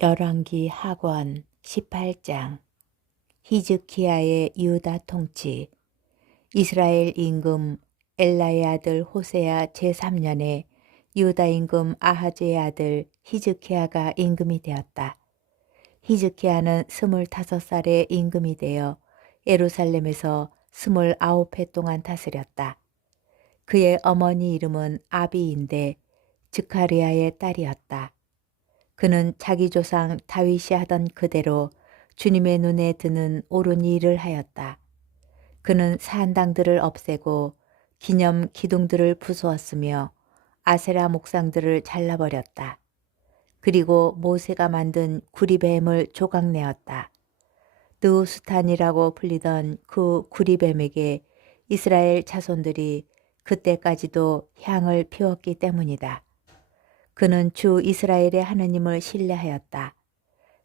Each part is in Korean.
열왕기 하권 18장. 히즈키야의 유다 통치. 이스라엘 임금 엘라의 아들 호세야 제3년에 유다 임금 아하즈의 아들 히즈키야가 임금이 되었다. 히즈키야는 25살에 임금이 되어 예루살렘에서 29해 동안 다스렸다. 그의 어머니 이름은 아비인데 즈카리아의 딸이었다. 그는 자기 조상 다윗이 하던 그대로 주님의 눈에 드는 옳은 일을 하였다. 그는 산당들을 없애고 기념 기둥들을 부수었으며 아세라 목상들을 잘라버렸다. 그리고 모세가 만든 구리뱀을 조각내었다. 느우스탄이라고 불리던 그 구리뱀에게 이스라엘 자손들이 그때까지도 향을 피웠기 때문이다. 그는 주 이스라엘의 하느님을 신뢰하였다.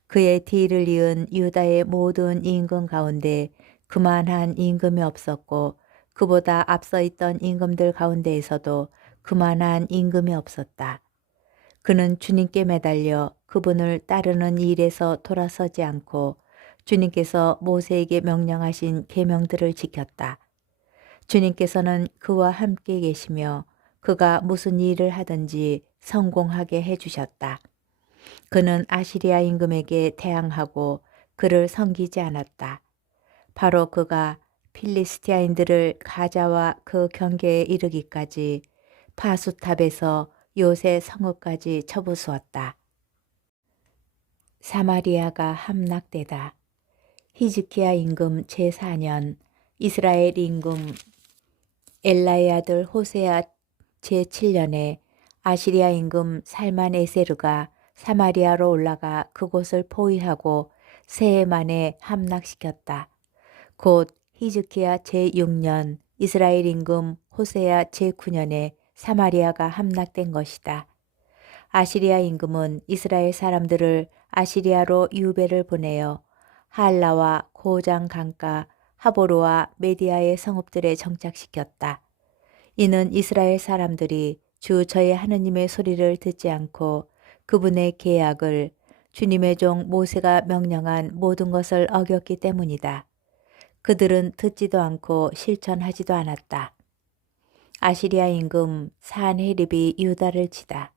그의 뒤를 이은 유다의 모든 임금 가운데 그만한 임금이 없었고 그보다 앞서 있던 임금들 가운데에서도 그만한 임금이 없었다. 그는 주님께 매달려 그분을 따르는 일에서 돌아서지 않고 주님께서 모세에게 명령하신 계명들을 지켰다. 주님께서는 그와 함께 계시며 그가 무슨 일을 하든지 성공하게 해주셨다. 그는 아시리아 임금에게 대항하고 그를 섬기지 않았다. 바로 그가 필리스티아인들을 가자와 그 경계에 이르기까지 파수탑에서 요새 성읍까지 쳐부수었다. 사마리아가 함락되다. 히즈키야 임금 제4년 이스라엘 임금 엘라의 아들 호세야 제7년에 아시리아 임금 살만에세르가 사마리아로 올라가 그곳을 포위하고 새해 만에 함락시켰다. 곧 히즈키야 제6년 이스라엘 임금 호세야 제9년에 사마리아가 함락된 것이다. 아시리아 임금은 이스라엘 사람들을 아시리아로 유배를 보내어 할라와 고장 강가 하보르와 메디아의 성읍들에 정착시켰다. 이는 이스라엘 사람들이 주 저의 하느님의 소리를 듣지 않고 그분의 계약을 주님의 종 모세가 명령한 모든 것을 어겼기 때문이다. 그들은 듣지도 않고 실천하지도 않았다. 아시리아 임금 산헤립이 유다를 치다.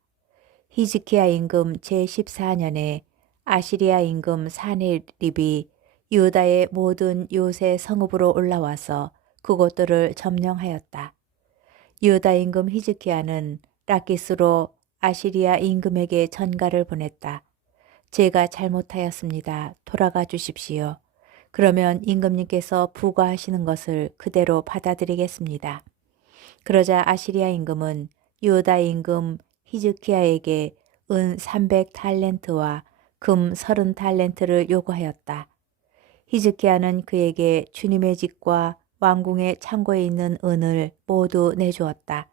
히즈키야 임금 제14년에 아시리아 임금 산헤립이 유다의 모든 요새 성읍으로 올라와서 그곳들을 점령하였다. 유다 임금 히즈키야는 라키스로 아시리아 임금에게 전가를 보냈다. 제가 잘못하였습니다. 돌아가 주십시오. 그러면 임금님께서 부과하시는 것을 그대로 받아들이겠습니다. 그러자 아시리아 임금은 유다 임금 히즈키야에게 은 300달렌트와 금 30달렌트를 요구하였다. 히즈키야는 그에게 주님의 집과 왕궁의 창고에 있는 은을 모두 내주었다.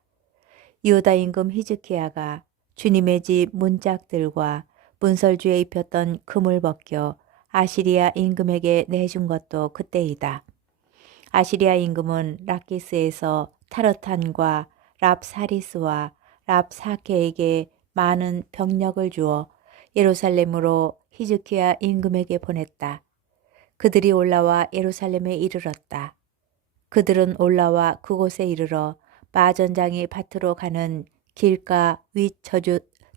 유다 임금 히즈키야가 주님의 집 문짝들과 문설주에 입혔던 금을 벗겨 아시리아 임금에게 내준 것도 그때이다. 아시리아 임금은 라키스에서 타르탄과 랍사리스와 랍사케에게 많은 병력을 주어 예루살렘으로 히즈키야 임금에게 보냈다. 그들이 올라와 예루살렘에 이르렀다. 그들은 올라와 그곳에 이르러 마전장이 밭으로 가는 길가 윗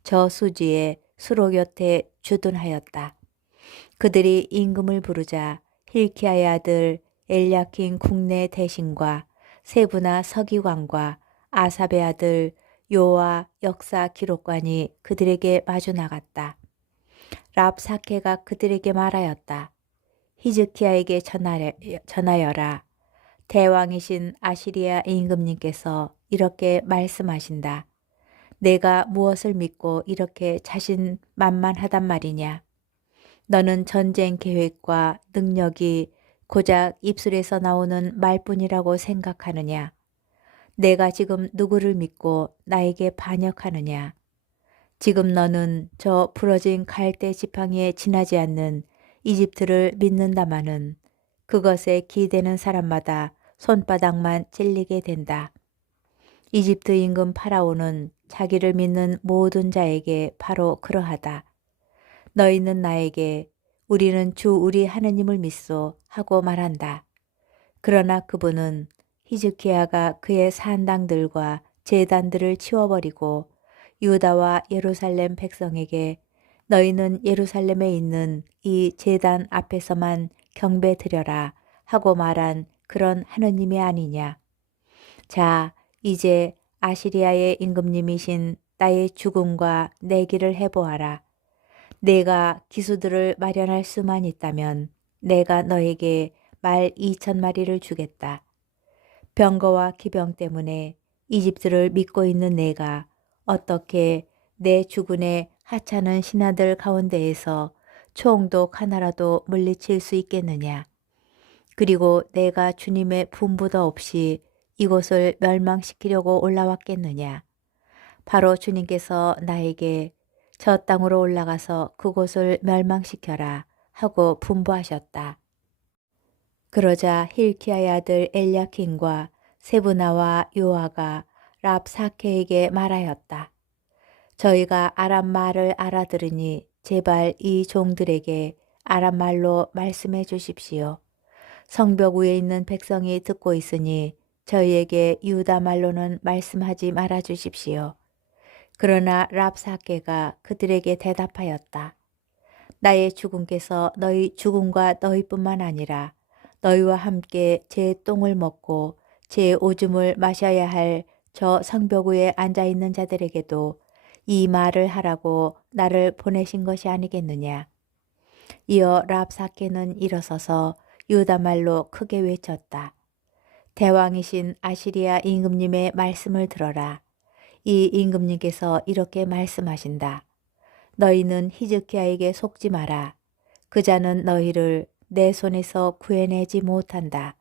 저수지에 수로 곁에 주둔하였다. 그들이 임금을 부르자 힐키야의 아들 엘야킨 국내 대신과 세부나 서기관과 아삽의 아들 요와 역사 기록관이 그들에게 마주 나갔다. 랍사케가 그들에게 말하였다. 히즈키야에게 전하여라. 대왕이신 아시리아 임금님께서 이렇게 말씀하신다. 내가 무엇을 믿고 이렇게 자신만만하단 말이냐. 너는 전쟁 계획과 능력이 고작 입술에서 나오는 말뿐이라고 생각하느냐. 내가 지금 누구를 믿고 나에게 반역하느냐. 지금 너는 저 부러진 갈대 지팡이에 지나지 않는 이집트를 믿는다마는 그것에 기대는 사람마다 손바닥만 찔리게 된다. 이집트 임금 파라오는 자기를 믿는 모든 자에게 바로 그러하다. 너희는 나에게 우리는 주 우리 하느님을 믿소 하고 말한다. 그러나 그분은 히즈키야가 그의 산당들과 제단들을 치워버리고 유다와 예루살렘 백성에게 너희는 예루살렘에 있는 이 제단 앞에서만 경배 드려라 하고 말한 그런 하느님이 아니냐. 자, 이제 아시리아의 임금님이신 나의 죽음과 내기를 해보아라. 내가 기수들을 마련할 수만 있다면 내가 너에게 말 2,000마리를 주겠다. 병거와 기병 때문에 이집트를 믿고 있는 내가 어떻게 내 주군의 하찮은 신하들 가운데에서 총독 하나라도 물리칠 수 있겠느냐. 그리고 내가 주님의 분부도 없이 이곳을 멸망시키려고 올라왔겠느냐. 바로 주님께서 나에게 저 땅으로 올라가서 그곳을 멸망시켜라 하고 분부하셨다. 그러자 힐키야의 아들 엘야킨과 세브나와 요아가 랍사케에게 말하였다. 저희가 아람 말을 알아들으니 제발 이 종들에게 아람 말로 말씀해 주십시오. 성벽 위에 있는 백성이 듣고 있으니 저희에게 유다 말로는 말씀하지 말아 주십시오. 그러나 랍사케가 그들에게 대답하였다. 나의 주군께서 너희 주군과 너희뿐만 아니라 너희와 함께 제 똥을 먹고 제 오줌을 마셔야 할 저 성벽 위에 앉아있는 자들에게도 이 말을 하라고 나를 보내신 것이 아니겠느냐. 이어 랍사케는 일어서서 유다 말로 크게 외쳤다. 대왕이신 아시리아 임금님의 말씀을 들어라. 이 임금님께서 이렇게 말씀하신다. 너희는 히즈키야에게 속지 마라. 그 자는 너희를 내 손에서 구해내지 못한다.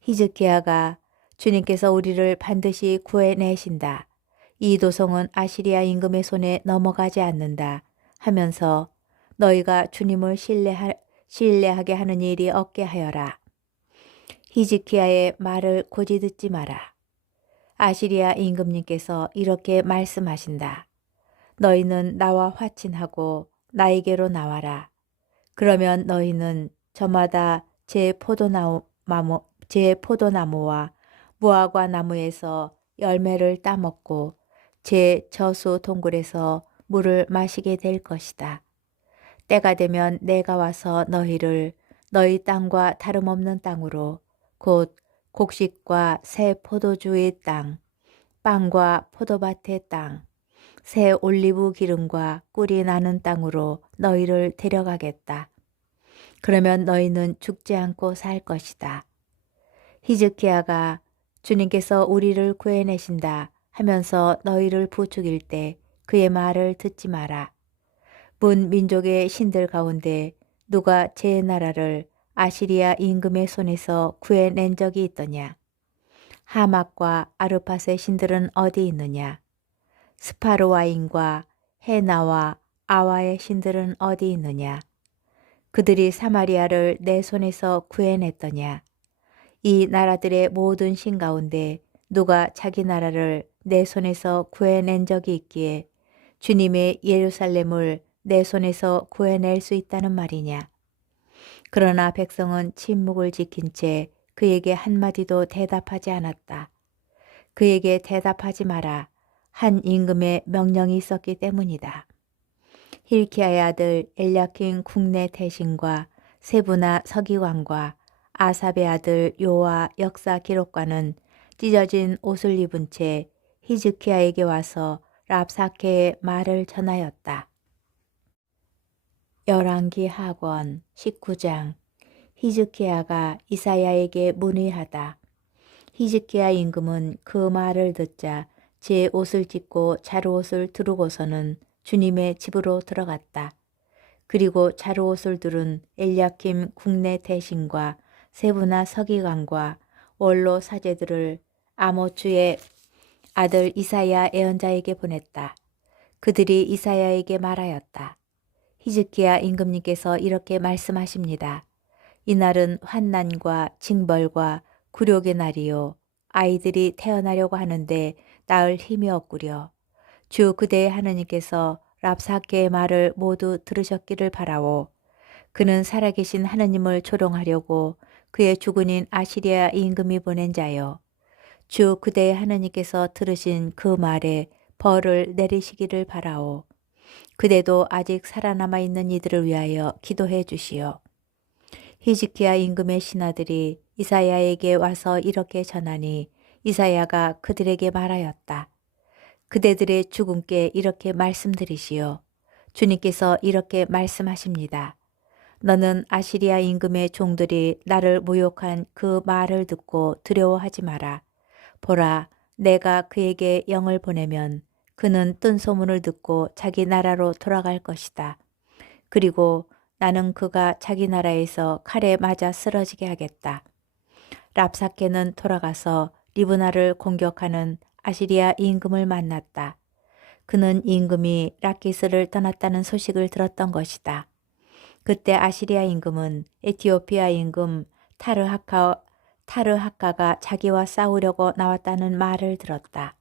히즈키야가 주님께서 우리를 반드시 구해내신다. 이 도성은 아시리아 임금의 손에 넘어가지 않는다 하면서 너희가 주님을 신뢰하게 하는 일이 없게 하여라. 히즈키야의 말을 고지 듣지 마라. 아시리아 임금님께서 이렇게 말씀하신다. 너희는 나와 화친하고 나에게로 나와라. 그러면 너희는 저마다 제 포도나무와 무화과 나무에서 열매를 따먹고 제 저수 동굴에서 물을 마시게 될 것이다. 때가 되면 내가 와서 너희를 너희 땅과 다름없는 땅으로 곧 곡식과 새 포도주의 땅, 빵과 포도밭의 땅, 새 올리브 기름과 꿀이 나는 땅으로 너희를 데려가겠다. 그러면 너희는 죽지 않고 살 것이다. 히즈키야가 주님께서 우리를 구해내신다 하면서 너희를 부추길 때 그의 말을 듣지 마라. 문 민족의 신들 가운데 누가 제 나라를 아시리아 임금의 손에서 구해낸 적이 있더냐? 하맛과 아르팟의 신들은 어디 있느냐? 스파르와임과 헤나와 아와의 신들은 어디 있느냐? 그들이 사마리아를 내 손에서 구해냈더냐? 이 나라들의 모든 신 가운데 누가 자기 나라를 내 손에서 구해낸 적이 있기에 주님의 예루살렘을 내 손에서 구해낼 수 있다는 말이냐? 그러나 백성은 침묵을 지킨 채 그에게 한마디도 대답하지 않았다. 그에게 대답하지 마라. 한 임금의 명령이 있었기 때문이다. 힐키야의 아들 엘야킨 국내 대신과 세부나 서기관과 아삽의 아들 요아 역사 기록관은 찢어진 옷을 입은 채 히즈키야에게 와서 랍사케의 말을 전하였다. 열왕기 하권 19장. 히즈키야가 이사야에게 문의하다. 히즈키야 임금은 그 말을 듣자 제 옷을 찢고 자루옷을 두르고서는 주님의 집으로 들어갔다. 그리고 자루옷을 두른 엘야킴 국내 대신과 세부나 서기관과 원로 사제들을 아모츠의 아들 이사야 예언자에게 보냈다. 그들이 이사야에게 말하였다. 히즈키야 임금님께서 이렇게 말씀하십니다. 이날은 환난과 징벌과 굴욕의 날이요. 아이들이 태어나려고 하는데 낳을 힘이 없구려. 주 그대의 하느님께서 랍사케의 말을 모두 들으셨기를 바라오. 그는 살아계신 하느님을 조롱하려고 그의 주군인 아시리아 임금이 보낸 자요. 주 그대의 하느님께서 들으신 그 말에 벌을 내리시기를 바라오. 그대도 아직 살아남아 있는 이들을 위하여 기도해 주시오. 히즈키야 임금의 신하들이 이사야에게 와서 이렇게 전하니 이사야가 그들에게 말하였다. 그대들의 주군께 이렇게 말씀드리시오. 주님께서 이렇게 말씀하십니다. 너는 아시리아 임금의 종들이 나를 모욕한 그 말을 듣고 두려워하지 마라. 보라, 내가 그에게 영을 보내면 그는 뜬 소문을 듣고 자기 나라로 돌아갈 것이다. 그리고 나는 그가 자기 나라에서 칼에 맞아 쓰러지게 하겠다. 랍사케는 돌아가서 리브나를 공격하는 아시리아 임금을 만났다. 그는 임금이 라키스를 떠났다는 소식을 들었던 것이다. 그때 아시리아 임금은 에티오피아 임금 타르하카가 자기와 싸우려고 나왔다는 말을 들었다.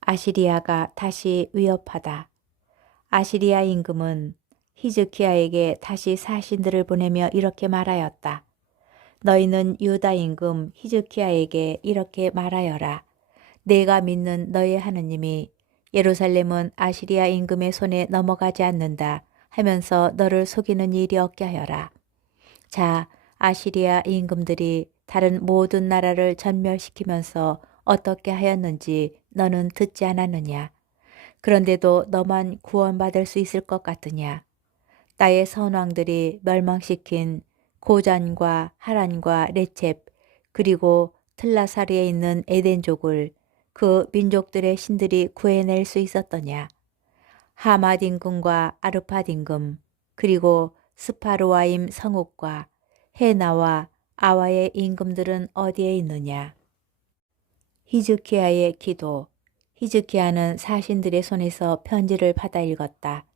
아시리아가 다시 위협하다. 아시리아 임금은 히즈키야에게 다시 사신들을 보내며 이렇게 말하였다. 너희는 유다 임금 히즈키야에게 이렇게 말하여라. 내가 믿는 너희 하느님이 예루살렘은 아시리아 임금의 손에 넘어가지 않는다 하면서 너를 속이는 일이 없게 하여라. 자, 아시리아 임금들이 다른 모든 나라를 전멸시키면서 어떻게 하였는지 너는 듣지 않았느냐. 그런데도 너만 구원받을 수 있을 것 같으냐. 나의 선왕들이 멸망시킨 고잔과 하란과 레첵 그리고 틀라사리에 있는 에덴족을 그 민족들의 신들이 구해낼 수 있었더냐. 하맛 임금과 아르팟 임금 그리고 스파르와임 성읍과 헤나와 아와의 임금들은 어디에 있느냐. 히즈키야의 기도. 히즈키야는 사신들의 손에서 편지를 받아 읽었다.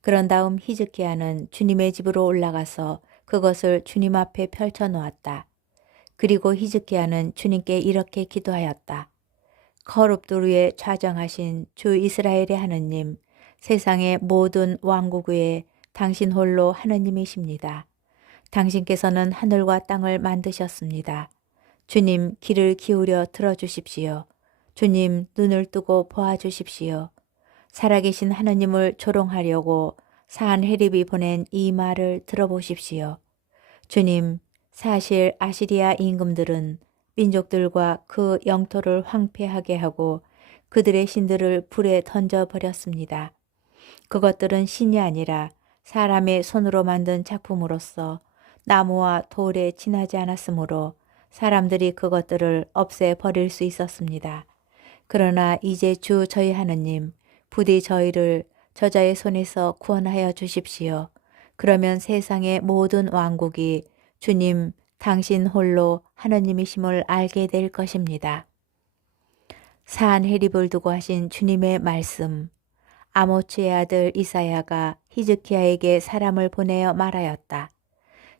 그런 다음 히즈키야는 주님의 집으로 올라가서 그것을 주님 앞에 펼쳐 놓았다. 그리고 히즈키야는 주님께 이렇게 기도하였다. 거룩도루에 좌정하신 주 이스라엘의 하느님, 세상의 모든 왕국 위에 당신 홀로 하느님이십니다. 당신께서는 하늘과 땅을 만드셨습니다. 주님 귀를 기울여 들어주십시오. 주님 눈을 뜨고 보아주십시오. 살아계신 하느님을 조롱하려고 산헤립이 보낸 이 말을 들어보십시오. 주님, 사실 아시리아 임금들은 민족들과 그 영토를 황폐하게 하고 그들의 신들을 불에 던져버렸습니다. 그것들은 신이 아니라 사람의 손으로 만든 작품으로서 나무와 돌에 지나지 않았으므로 사람들이 그것들을 없애버릴 수 있었습니다. 그러나 이제 주 저희 하느님, 부디 저희를 저자의 손에서 구원하여 주십시오. 그러면 세상의 모든 왕국이 주님, 당신 홀로 하느님이심을 알게 될 것입니다. 산헤립을 두고 하신 주님의 말씀. 아모츠의 아들 이사야가 히즈키야에게 사람을 보내어 말하였다.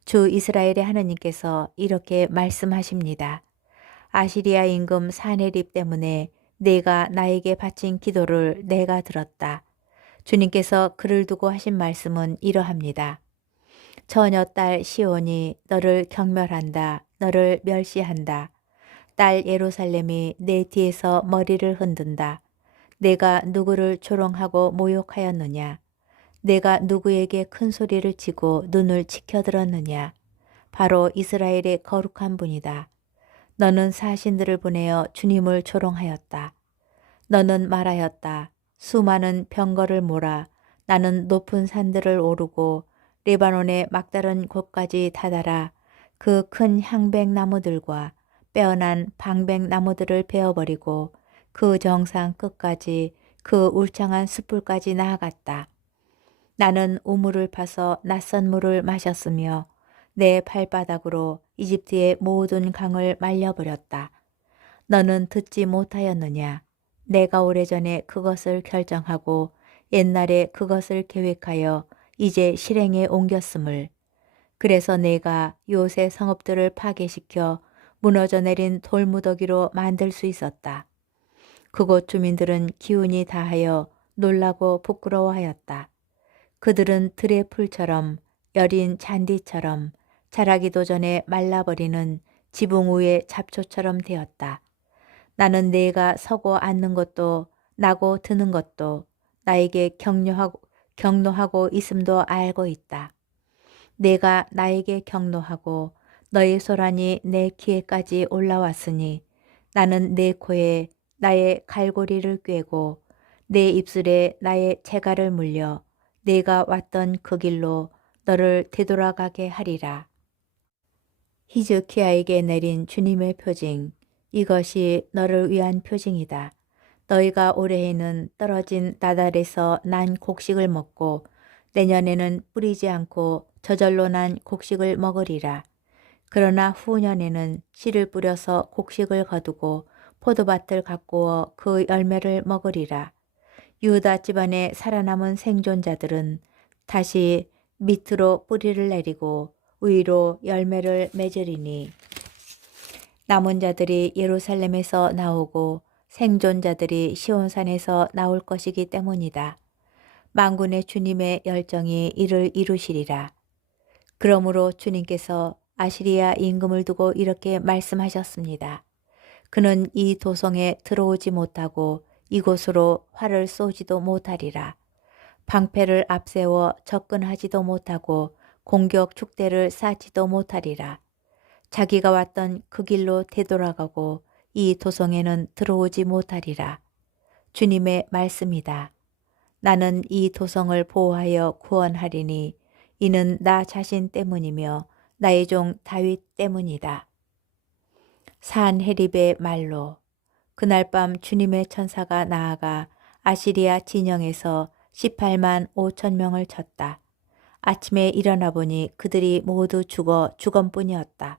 주 이스라엘의 하느님께서 이렇게 말씀하십니다. 아시리아 임금 산헤립 때문에 내가 나에게 바친 기도를 내가 들었다. 주님께서 그를 두고 하신 말씀은 이러합니다. 처녀 딸 시온이 너를 경멸한다. 너를 멸시한다. 딸 예루살렘이 내 뒤에서 머리를 흔든다. 내가 누구를 조롱하고 모욕하였느냐. 내가 누구에게 큰 소리를 치고 눈을 치켜들었느냐. 바로 이스라엘의 거룩한 분이다. 너는 사신들을 보내어 주님을 조롱하였다. 너는 말하였다. 수많은 병거를 몰아 나는 높은 산들을 오르고 레바논의 막다른 곳까지 다다라 그 큰 향백나무들과 빼어난 방백나무들을 베어버리고 그 정상 끝까지 그 울창한 숯불까지 나아갔다. 나는 우물을 파서 낯선 물을 마셨으며 내 발바닥으로 이집트의 모든 강을 말려버렸다. 너는 듣지 못하였느냐? 내가 오래전에 그것을 결정하고 옛날에 그것을 계획하여 이제 실행에 옮겼음을. 그래서 내가 요새 성읍들을 파괴시켜 무너져 내린 돌무더기로 만들 수 있었다. 그곳 주민들은 기운이 다하여 놀라고 부끄러워하였다. 그들은 들의 풀처럼 여린 잔디처럼 자라기도 전에 말라버리는 지붕 위의 잡초처럼 되었다. 나는 내가 서고 앉는 것도 나고 드는 것도 나에게 격노하고 있음도 알고 있다. 내가 나에게 격노하고 너의 소란이 내 귀에까지 올라왔으니 나는 내 코에 나의 갈고리를 꿰고 내 입술에 나의 재갈을 물려 내가 왔던 그 길로 너를 되돌아가게 하리라. 히즈키야에게 내린 주님의 표징, 이것이 너를 위한 표징이다. 너희가 올해에는 떨어진 나달에서 난 곡식을 먹고 내년에는 뿌리지 않고 저절로 난 곡식을 먹으리라. 그러나 후년에는 씨를 뿌려서 곡식을 거두고 포도밭을 가꾸어 그 열매를 먹으리라. 유다 집안에 살아남은 생존자들은 다시 밑으로 뿌리를 내리고 위로 열매를 맺으리니 남은 자들이 예루살렘에서 나오고 생존자들이 시온산에서 나올 것이기 때문이다. 만군의 주님의 열정이 이를 이루시리라. 그러므로 주님께서 아시리아 임금을 두고 이렇게 말씀하셨습니다. 그는 이 도성에 들어오지 못하고 이곳으로 활을 쏘지도 못하리라. 방패를 앞세워 접근하지도 못하고 공격 축대를 쌓지도 못하리라. 자기가 왔던 그 길로 되돌아가고 이 도성에는 들어오지 못하리라. 주님의 말씀이다. 나는 이 도성을 보호하여 구원하리니 이는 나 자신 때문이며 나의 종 다윗 때문이다. 산헤립의 말로 그날 밤 주님의 천사가 나아가 아시리아 진영에서 18만 5천 명을 쳤다. 아침에 일어나 보니 그들이 모두 죽어 죽음뿐이었다.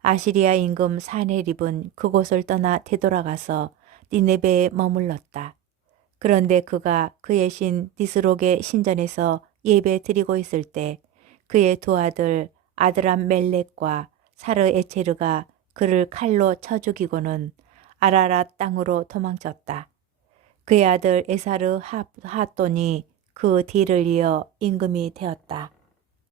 아시리아 임금 산헤립은 그곳을 떠나 되돌아가서 니네베에 머물렀다. 그런데 그가 그의 신 니스록의 신전에서 예배 드리고 있을 때 그의 두 아들 아드람 멜렉과 사르 에체르가 그를 칼로 쳐 죽이고는 아라랏 땅으로 도망쳤다. 그의 아들 에사르 하돈이 그 뒤를 이어 임금이 되었다.